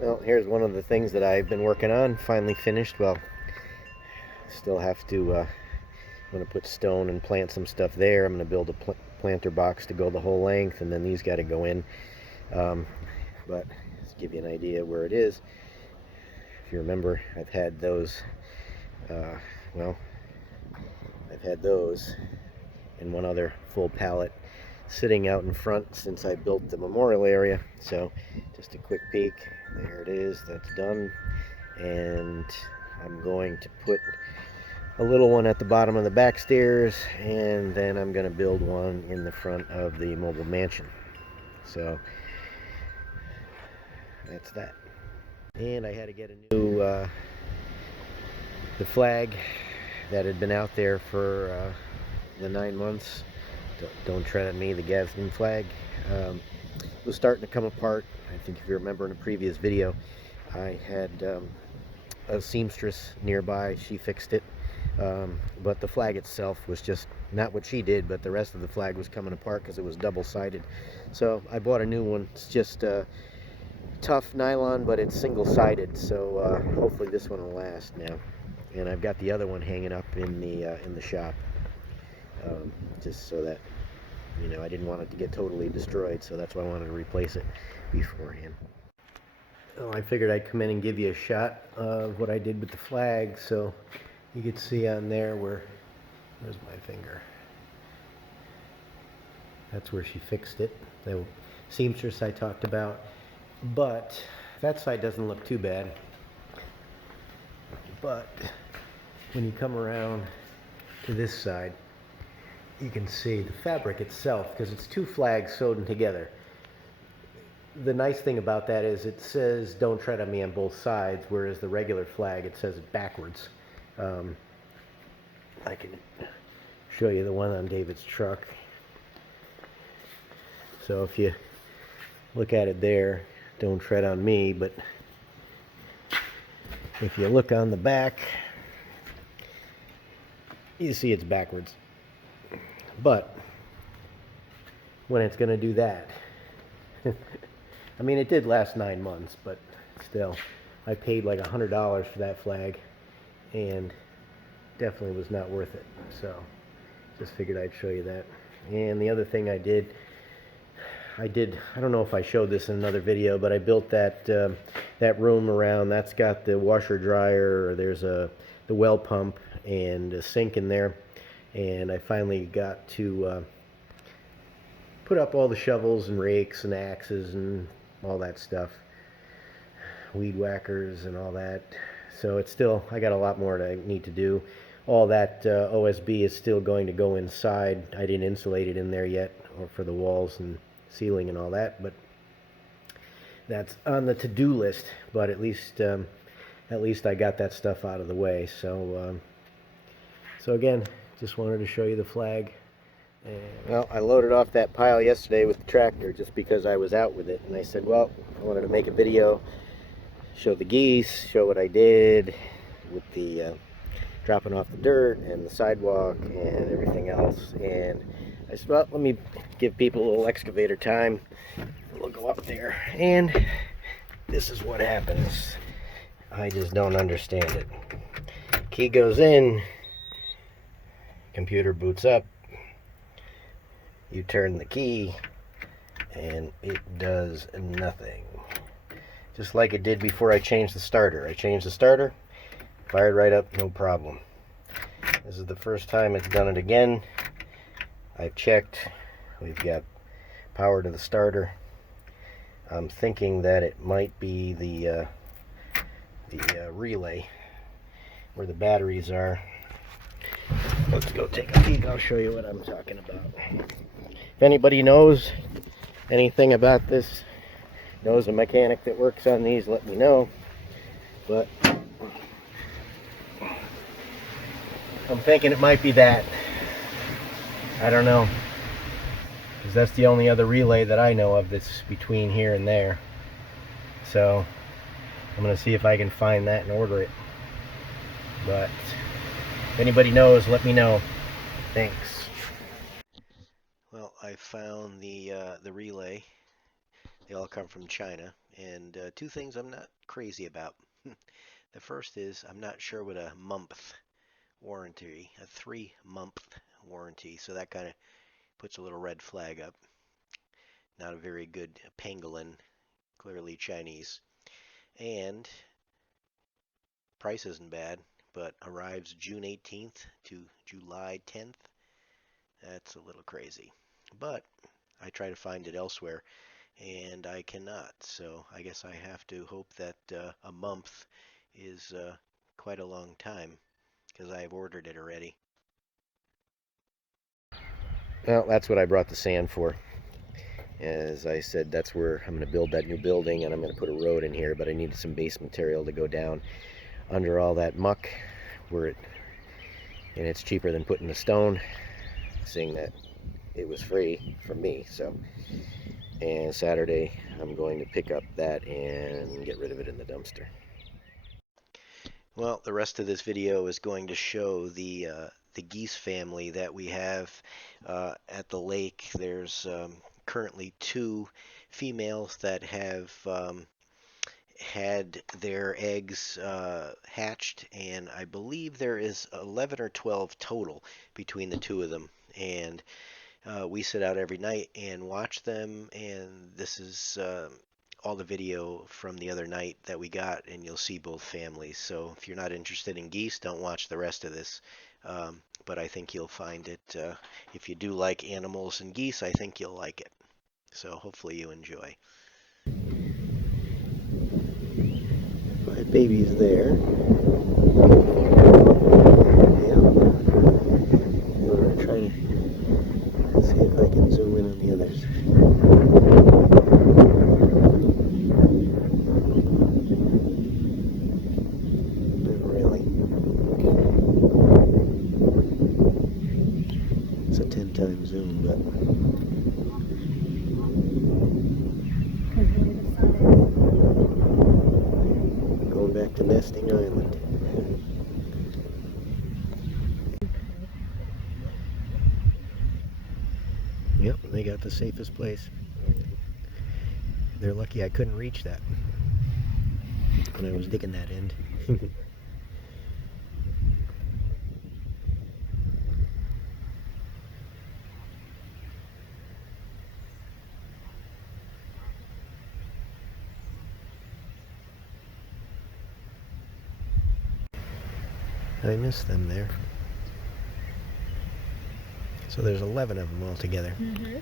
Well, here's one of the things that I've been working on, finally finished. Well, still have to, I'm going to put stone and plant some stuff there. I'm going to build a planter box to go the whole length, and then these got to go in. But to give you an idea where it is, if you remember, I've had those, well, I've had those and one other full pallet sitting out in front since I built the memorial area. So just a quick peek. There it is. That's done. And I'm going to put a little one at the bottom of the back stairs, and then I'm going to build one in the front of the mobile mansion. So that's that. And I had to get a new the flag that had been out there for the 9 months. Don't tread on me, the Gadsden flag. It was starting to come apart. I think if you remember in a previous video, I had a seamstress nearby. She fixed it. But the flag itself was just not what she did, but the rest of the flag was coming apart because it was double-sided. So I bought a new one. It's just tough nylon, but it's single-sided, so hopefully this one will last now. And I've got the other one hanging up in the shop, just so that, you know, I didn't want it to get totally destroyed, so that's why I wanted to replace it beforehand. Oh, I figured I'd come in and give you a shot of what I did with the flag, so you could see on there where's my finger. That's where she fixed it, the seamstress I talked about. But that side doesn't look too bad. But when you come around to this side, you can see the fabric itself, because it's two flags sewed together. The nice thing about that is it says "Don't tread on me" on both sides, whereas the regular flag, it says it backwards. I can show you the one on David's truck. So if you look at it there, "Don't tread on me," but if you look on the back, you see it's backwards. But when it's going to do that, I mean, it did last 9 months, but still, I paid like $100 for that flag, and definitely was not worth it. So just figured I'd show you that. And the other thing I did, I don't know if I showed this in another video, but I built that that room around. That's got the washer dryer. There's the well pump and a sink in there. And I finally got to put up all the shovels and rakes and axes and all that stuff, weed whackers and all that. So it's still, I got a lot more that I need to do. All that OSB is still going to go inside. I didn't insulate it in there yet, or for the walls and ceiling and all that, but that's on the to-do list. But at least I got that stuff out of the way. So so again, just wanted to show you the flag. And, well, I loaded off that pile yesterday with the tractor just because I was out with it, and I said, well, I wanted to make a video, show the geese, show what I did with the dropping off the dirt and the sidewalk and everything else. And I said, well, let me give people a little excavator time. We'll go up there, and this is what happens. I just don't understand it. Key goes in, computer boots up, you turn the key, and it does nothing. Just like it did before I changed the starter. I changed the starter, fired right up, no problem. This is the first time it's done it again. I've checked. We've got power to the starter. I'm thinking that it might be the relay where the batteries are. Let's go take a peek. I'll show you what I'm talking about. If anybody knows anything about this, knows a mechanic that works on these, let me know. But I'm thinking it might be that. I don't know, because that's the only other relay that I know of that's between here and there. So I'm going to see if I can find that and order it. But if anybody knows, let me know. Thanks. Well, I found the relay. They all come from China. And two things I'm not crazy about. The first is I'm not sure what a month warranty, a 3-month warranty, so that kind of puts a little red flag up. Not a very good pangolin, clearly Chinese. And price isn't bad, but arrives June 18th to July 10th. That's a little crazy. But I try to find it elsewhere, and I cannot. So I guess I have to hope that a month is quite a long time, because I've ordered it already. Well, that's what I brought the sand for. As I said, that's where I'm going to build that new building, and I'm going to put a road in here, but I needed some base material to go down under all that muck, and it's cheaper than putting the stone, seeing that it was free from me. So, and Saturday I'm going to pick up that and get rid of it in the dumpster. Well, the rest of this video is going to show the geese family that we have at the lake. There's currently 2 females that have had their eggs hatched, and I believe there is 11 or 12 total between the 2 of them. And we sit out every night and watch them, and this is all the video from the other night that we got, and you'll see both families. So if you're not interested in geese, don't watch the rest of this. But I think you'll find it, if you do like animals and geese, I think you'll like it. So hopefully you enjoy. My baby's there. Yeah. I'm going to try to see if I can zoom in on the others. Not really. It's a 10-time zoom, but going back to Nesting Island. Yep, they got the safest place. They're lucky I couldn't reach that when I was digging that end. I missed them there. So there's 11 of them altogether. Mm-hmm.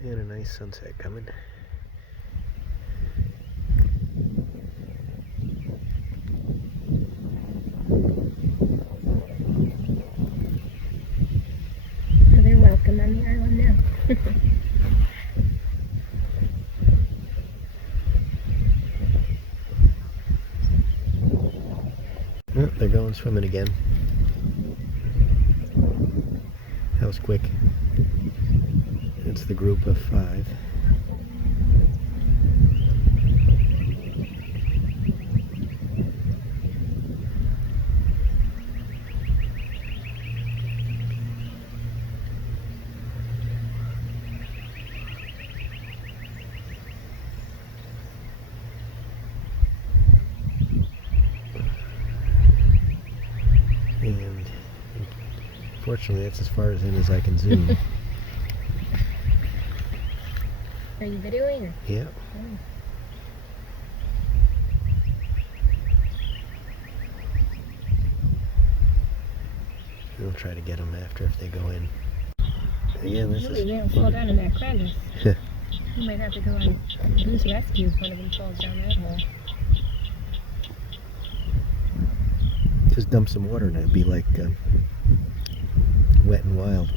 And a nice sunset coming. They're welcome on the island now. Oh, they're going swimming again. That was quick. It's the group of 5. And unfortunately, that's as far in as I can zoom. Are you videoing? Yeah. Oh. We'll try to get them after if they go in. Again, this Really, is... they don't fall down in that crevice. You might have to go on Goose Rescue if one of them falls down that hole. Just dump some water and it'd be like Wet and Wild.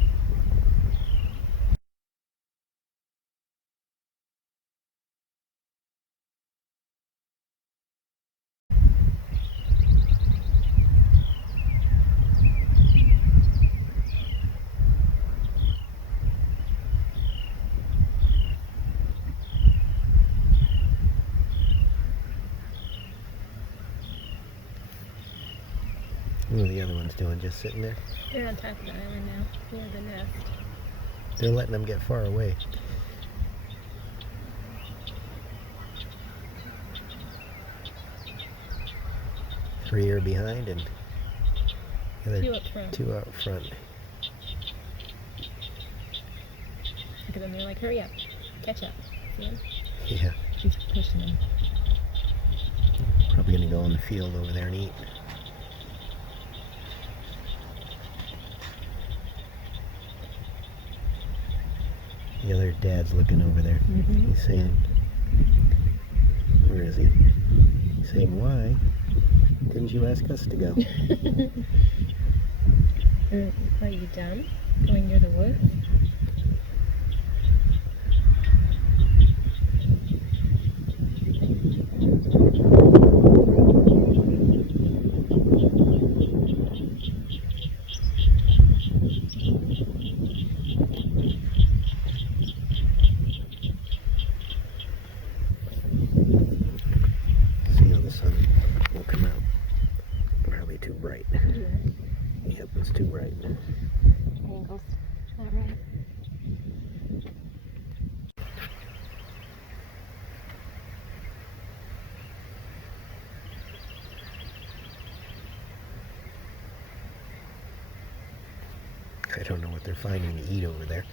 What are the other ones doing? Just sitting there? They're on top of the island now, near the nest. They're letting them get far away. Three are behind and the other Two up front. two out front. Look at them, they're like, hurry up, catch up. See him? Yeah. He's pushing them. Probably gonna go in the field over there and eat. The other dad's looking over there. Mm-hmm. He's saying, where is he? He's saying, why didn't you ask us to go? Are you dumb? Going near the woods? See how the sun will come out. Probably too bright. Yeah. Yep, it's too bright. Angles. Not right. I don't know what they're finding to eat over there.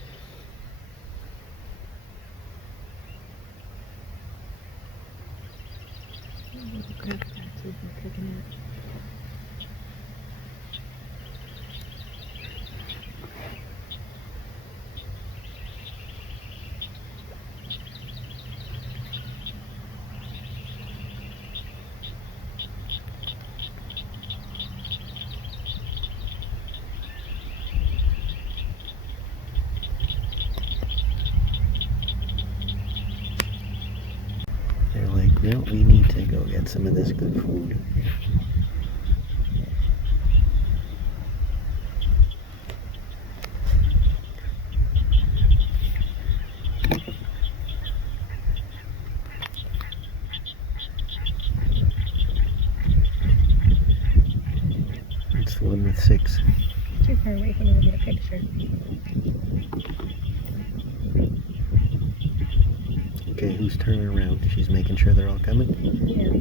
Grass patches and cooking it. They're like, no, we need to go get some of this good food. It's the one with 6. Too far away for me to get a picture. Okay, who's turning around? She's making sure they're all coming? Yeah.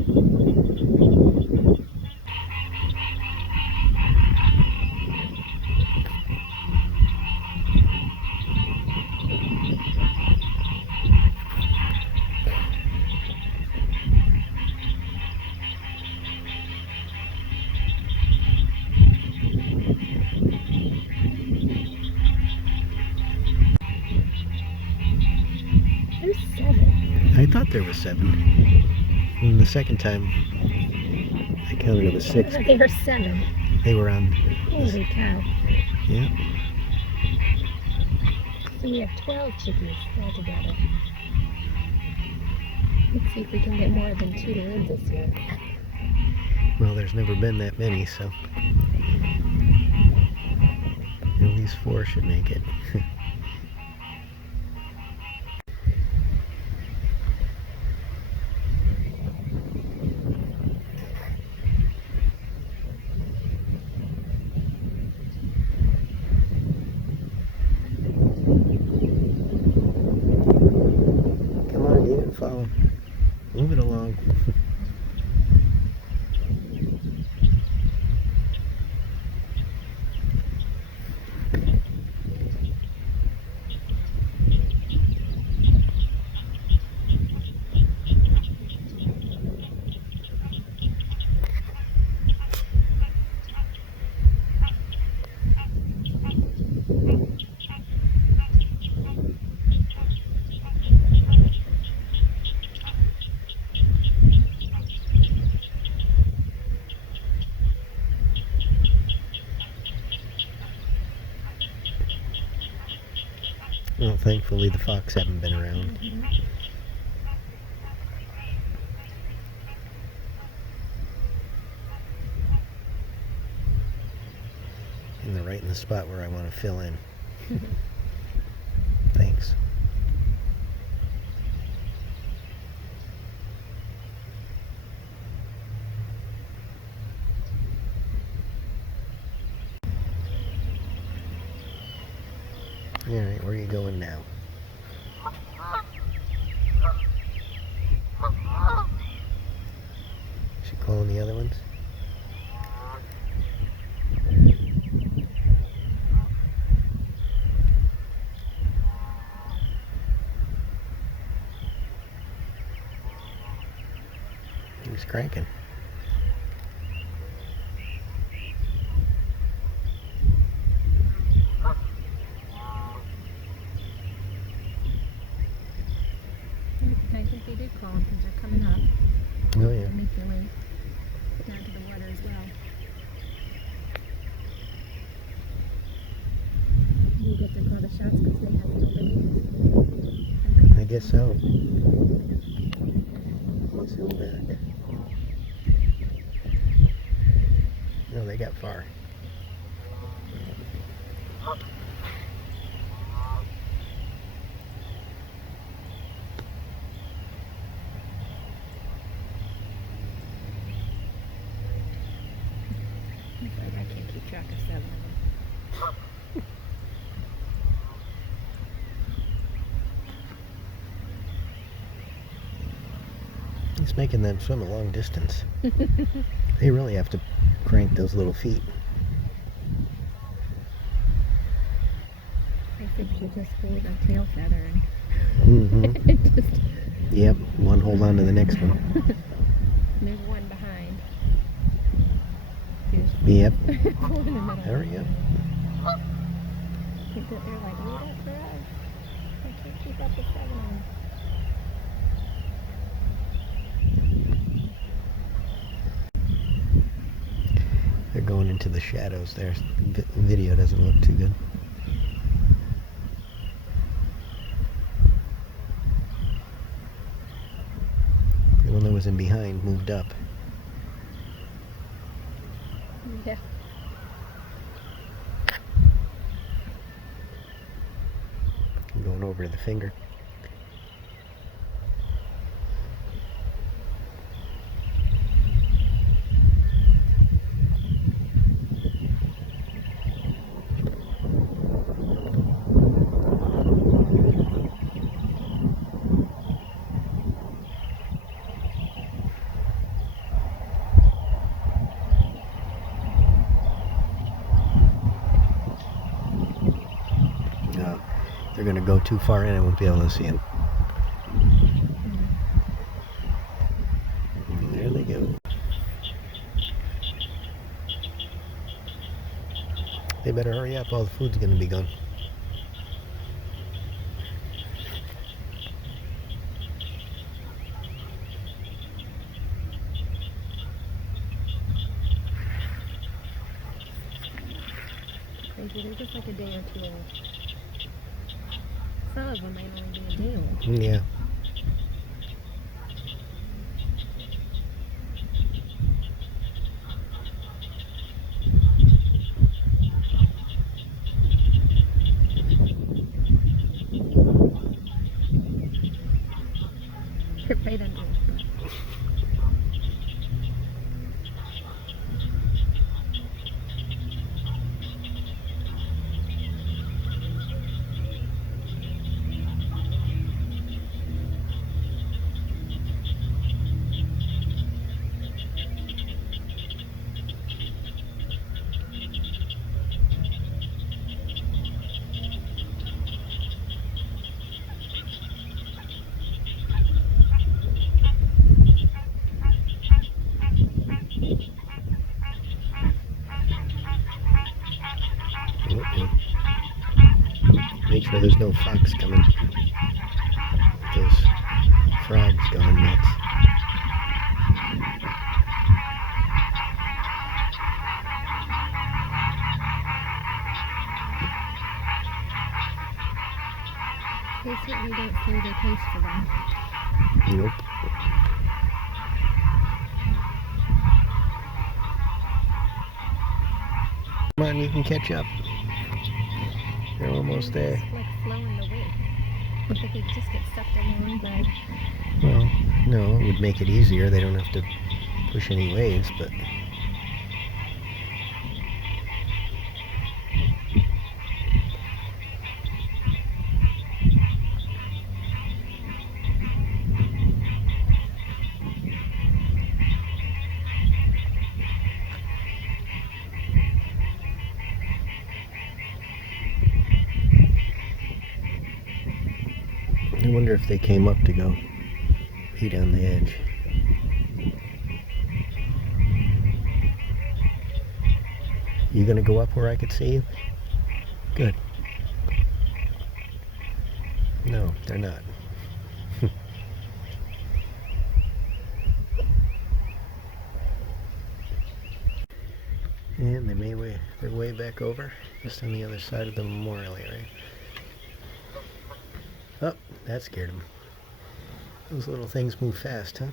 There's 7. I thought there was 7. And the second time, I counted it was 6. I thought they were 7. They were on. Holy cow. Yeah. So we have 12 chickies altogether. Let's see if we can get more than 2 to live this year. Well, there's never been that many, so at least 4 should make it. Come on, get it, follow. Move it along. Well, thankfully the fox haven't been around. Mm-hmm. And they're right in the spot where I want to fill in. Thanks. Alright, where are you going now? Is she calling the other ones? He's cranking. I think they did call them because they're coming up. Oh yeah. They make their way down to the water as well. You get to call the shots because they have nobody. I guess so. Let's go back. No, they got far. It's like I can't keep track of 7 of them. He's making them swim a long distance. They really have to crank those little feet. I think she just pulled a tail feather Mm-hmm. and it just... Yep, one hold on to the next one. There's one behind. There's Yep. one in the middle. Hurry up. I think that they're like, wait up for us. I can't keep up with 7 of them. They're going into the shadows there. The video doesn't look too good. The one that was in behind moved up. Yeah. Going over the finger. No, they're going to go too far in, I won't be able to see them. There they go. They better hurry up, all the food's going to be gone. Thank you. They're just like a day or 2 old. Some of them might only be a day old. Yeah. They're right under it. Uh-oh. Make sure there's no fox coming. Those frogs going nuts. They certainly don't say their taste for them. Nope. Come on, you can catch up. You're almost there. It's like slowing the wake. If they could just get sucked along, but... Well, no, it would make it easier. They don't have to push any waves, but... wonder if they came up to go eat on the edge. You gonna go up where I could see you? Good. No, they're not. And they made their way back over, just on the other side of the memorial area. Oh, that scared them. Those little things move fast, huh?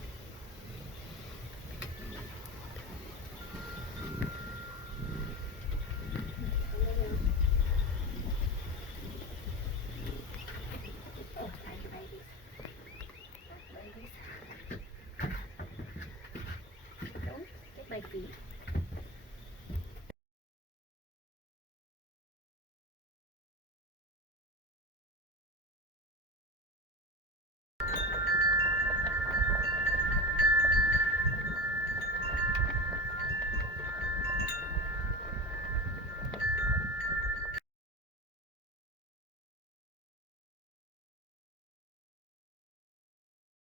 Don't get my feet.